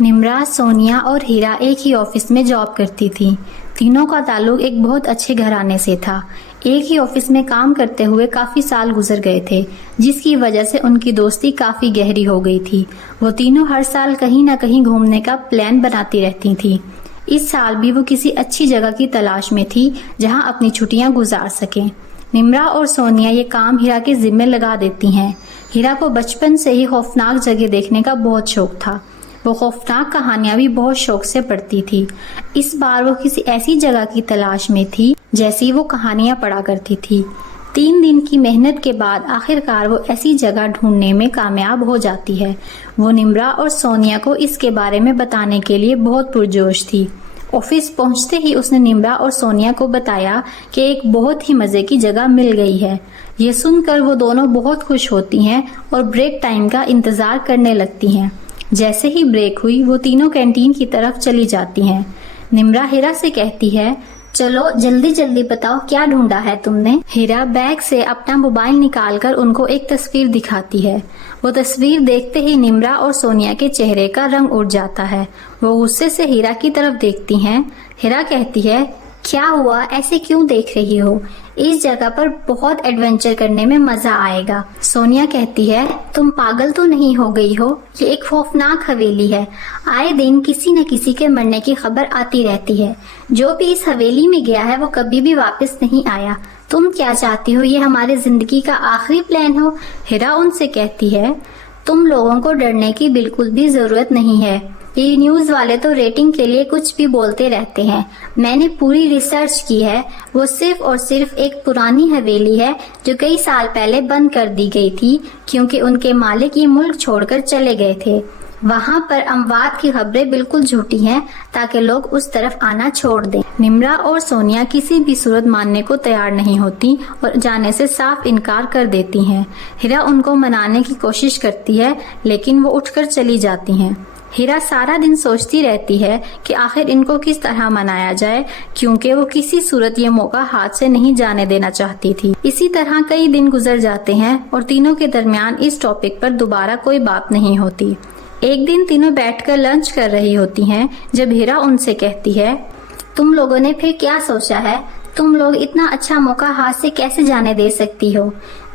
نمرا، سونیا اور ہیرا ایک ہی آفس میں جاب کرتی تھی۔ تینوں کا تعلق ایک بہت اچھے گھرانے سے تھا۔ ایک ہی آفس میں کام کرتے ہوئے کافی سال گزر گئے تھے، جس کی وجہ سے ان کی دوستی کافی گہری ہو گئی تھی۔ وہ تینوں ہر سال کہیں نہ کہیں گھومنے کا پلان بناتی رہتی تھی۔ اس سال بھی وہ کسی اچھی جگہ کی تلاش میں تھی جہاں اپنی چھٹیاں گزار سکیں۔ نمرا اور سونیا یہ کام ہیرا کے ذمے لگا دیتی ہیں۔ ہیرا کو بچپن سے ہی خوفناک جگہ دیکھنے کا بہت شوق تھا۔ وہ خوفناک کہانیاں بھی بہت شوق سے پڑھتی تھی۔ اس بار وہ کسی ایسی جگہ کی تلاش میں تھی جیسی وہ کہانیاں پڑھا کرتی تھی۔ 3 دن کی محنت کے بعد آخرکار وہ ایسی جگہ ڈھونڈنے میں کامیاب ہو جاتی ہے۔ وہ نمرا اور سونیا کو اس کے بارے میں بتانے کے لیے بہت پرجوش تھی۔ آفس پہنچتے ہی اس نے نمرا اور سونیا کو بتایا کہ ایک بہت ہی مزے کی جگہ مل گئی ہے۔ یہ سن کر وہ دونوں بہت خوش ہوتی ہیں اور بریک ٹائم کا انتظار کرنے لگتی ہیں۔ جیسے ہی بریک ہوئی وہ تینوں کینٹین کی طرف چلی جاتی ہیں۔ نمرا ہیرا سے کہتی ہے، چلو جلدی جلدی بتاؤ کیا ڈھونڈا ہے تم نے؟ ہیرا بیگ سے اپنا موبائل نکال کر ان کو ایک تصویر دکھاتی ہے۔ وہ تصویر دیکھتے ہی نمرا اور سونیا کے چہرے کا رنگ اڑ جاتا ہے۔ وہ غصے سے ہیرا کی طرف دیکھتی ہیں۔ ہیرا کہتی ہے، کیا ہوا، ایسے کیوں دیکھ رہی ہو؟ اس جگہ پر بہت ایڈونچر کرنے میں مزہ آئے گا۔ سونیا کہتی ہے، تم پاگل تو نہیں ہو گئی ہو؟ یہ ایک خوفناک حویلی ہے۔ آئے دن کسی نہ کسی کے مرنے کی خبر آتی رہتی ہے۔ جو بھی اس حویلی میں گیا ہے وہ کبھی بھی واپس نہیں آیا۔ تم کیا چاہتی ہو، یہ ہماری زندگی کا آخری پلان ہو؟ ہیرا ان سے کہتی ہے، تم لوگوں کو ڈرنے کی بالکل بھی ضرورت نہیں ہے۔ یہ نیوز والے تو ریٹنگ کے لیے کچھ بھی بولتے رہتے ہیں۔ میں نے پوری ریسرچ کی ہے۔ وہ صرف اور صرف ایک پرانی حویلی ہے جو کئی سال پہلے بند کر دی گئی تھی کیونکہ ان کے مالک یہ ملک چھوڑ کر چلے گئے تھے۔ وہاں پر اموات کی خبریں بالکل جھوٹی ہیں تاکہ لوگ اس طرف آنا چھوڑ دیں۔ نمرا اور سونیا کسی بھی صورت ماننے کو تیار نہیں ہوتی اور جانے سے صاف انکار کر دیتی ہیں۔ ہیرا ان کو منانے کی کوشش کرتی ہے لیکن وہ اٹھ کر چلی جاتی ہیں۔ ہیرا سارا دن سوچتی رہتی ہے کہ آخر ان کو کس طرح منایا جائے کیونکہ وہ کسی صورت یہ موقع ہاتھ سے نہیں جانے دینا چاہتی تھی۔ اسی طرح کئی دن گزر جاتے ہیں اور تینوں کے درمیان اس ٹاپک پر دوبارہ کوئی بات نہیں ہوتی۔ ایک دن تینوں بیٹھ کر لنچ کر رہی ہوتی ہیں جب ہیرا ان سے کہتی ہے، تم لوگوں نے پھر کیا سوچا ہے؟ تم لوگ اتنا اچھا موقع ہاتھ سے کیسے جانے دے سکتی ہو؟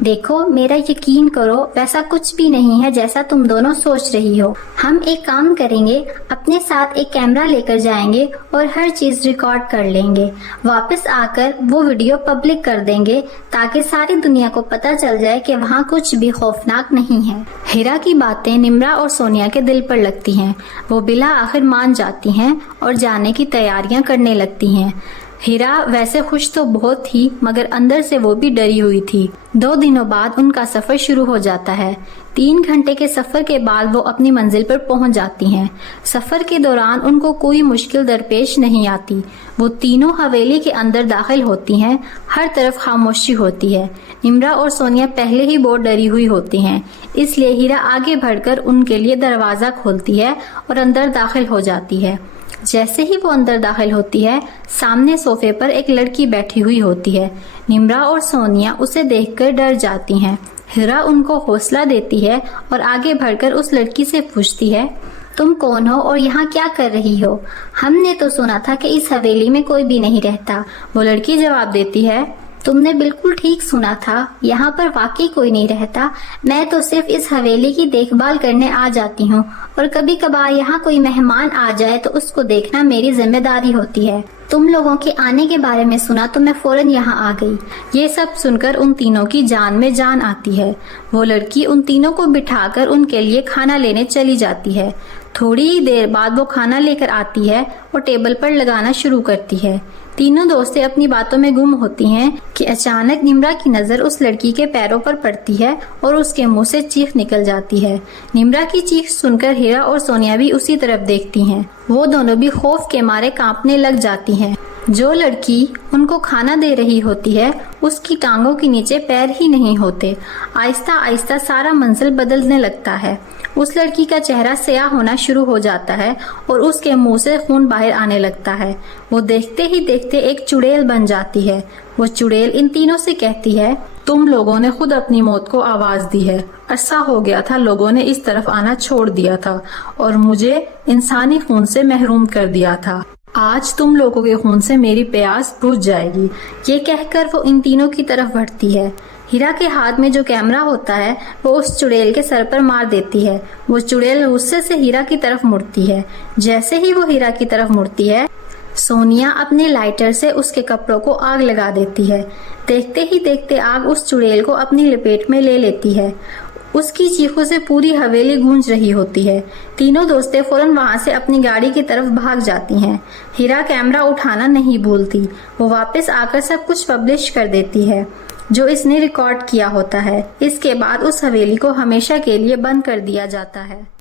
دیکھو میرا یقین کرو، ویسا کچھ بھی نہیں ہے جیسا تم دونوں سوچ رہی ہو۔ ہم ایک کام کریں گے، اپنے ساتھ ایک کیمرہ لے کر جائیں گے اور ہر چیز ریکارڈ کر لیں گے۔ واپس آ کر وہ ویڈیو پبلک کر دیں گے تاکہ ساری دنیا کو پتہ چل جائے کہ وہاں کچھ بھی خوفناک نہیں ہے۔ ہیرا کی باتیں نمرا اور سونیا کے دل پر لگتی ہیں۔ وہ بالآخر مان جاتی ہیں اور جانے کی تیاریاں کرنے لگتی ہیں۔ ہیرا ویسے خوش تو بہت تھی مگر اندر سے وہ بھی ڈری ہوئی تھی۔ 2 دنوں بعد ان کا سفر شروع ہو جاتا ہے۔ 3 گھنٹے کے سفر کے بعد وہ اپنی منزل پر پہنچ جاتی ہیں۔ سفر کے دوران ان کو کوئی مشکل درپیش نہیں آتی۔ وہ تینوں حویلی کے اندر داخل ہوتی ہیں۔ ہر طرف خاموشی ہوتی ہے۔ نمرا اور سونیا پہلے ہی بہت ڈری ہوئی ہوتی ہیں، اس لیے ہیرا آگے بڑھ کر ان کے لیے دروازہ کھولتی ہے اور اندر داخل ہو جاتی ہے۔ جیسے ہی وہ اندر داخل ہوتی ہے، سامنے صوفے پر ایک لڑکی بیٹھی ہوئی ہوتی ہے۔ نمرا اور سونیا اسے دیکھ کر ڈر جاتی ہیں۔ ہیرا ان کو حوصلہ دیتی ہے اور آگے بڑھ کر اس لڑکی سے پوچھتی ہے، تم کون ہو اور یہاں کیا کر رہی ہو؟ ہم نے تو سنا تھا کہ اس حویلی میں کوئی بھی نہیں رہتا۔ وہ لڑکی جواب دیتی ہے، تم نے بالکل ٹھیک سنا تھا، یہاں پر واقعی کوئی نہیں رہتا۔ میں تو صرف اس حویلی کی دیکھ بھال کرنے آ جاتی ہوں اور کبھی کبھار یہاں کوئی مہمان آ جائے تو اس کو دیکھنا میری ذمہ داری ہوتی ہے۔ تم لوگوں کے آنے کے بارے میں سنا تو میں فوراً یہاں آ گئی۔ یہ سب سن کر ان تینوں کی جان میں جان آتی ہے۔ وہ لڑکی ان تینوں کو بٹھا کر ان کے لیے کھانا لینے چلی جاتی ہے۔ تھوڑی ہی دیر بعد وہ کھانا لے کر آتی ہے اور ٹیبل پر لگانا شروع کرتی ہے۔ تینوں دوستیں اپنی باتوں میں گم ہوتی ہیں کہ اچانک نمرا کی نظر اس لڑکی کے پیروں پر پڑتی ہے اور اس کے منہ سے چیخ نکل جاتی ہے۔ نمرا کی چیخ سن کر ہیرا اور سونیا بھی اسی طرف دیکھتی ہیں۔ وہ دونوں بھی خوف کے مارے کانپنے لگ جاتی ہیں۔ جو لڑکی ان کو کھانا دے رہی ہوتی ہے اس کی ٹانگوں کے نیچے پیر ہی نہیں ہوتے۔ آہستہ آہستہ سارا منظر بدلنے لگتا ہے۔ اس لڑکی کا چہرہ سیاہ ہونا شروع ہو جاتا ہے اور اس کے منہ سے خون باہر آنے لگتا ہے۔ وہ دیکھتے ہی دیکھتے ایک چڑیل بن جاتی ہے۔ وہ چڑیل ان تینوں سے کہتی ہے، تم لوگوں نے خود اپنی موت کو آواز دی ہے۔ عرصہ ہو گیا تھا لوگوں نے اس طرف آنا چھوڑ دیا تھا اور مجھے انسانی خون سے محروم کر دیا تھا۔ آج تم لوگوں کے خون سے میری پیاس بجھ جائے گی۔ یہ کہہ کر وہ ان تینوں کی طرف بڑھتی ہے۔ ہیرا کے ہاتھ میں جو کیمرہ ہوتا ہے وہ اس چڑیل کے سر پر مار دیتی ہے۔ وہ چڑیل غصے سے ہیرا کی طرف مڑتی ہے۔ جیسے ہی وہ ہیرا کی طرف مڑتی ہے، سونیا اپنے لائٹر سے اس کے کپڑوں کو آگ لگا دیتی ہے۔ دیکھتے ہی دیکھتے آگ اس چڑیل کو اپنی لپیٹ میں لے لیتی ہے۔ اس کی چیخوں سے پوری حویلی گونج رہی ہوتی ہے۔ تینوں دوستیں فوراً وہاں سے اپنی گاڑی کی طرف بھاگ جاتی ہیں۔ ہیرا کیمرہ اٹھانا نہیں بھولتی۔ وہ واپس آ کر سب کچھ پبلش کر دیتی ہے جو اس نے ریکارڈ کیا ہوتا ہے۔ اس کے بعد اس حویلی کو ہمیشہ کے لیے بند کر دیا جاتا ہے۔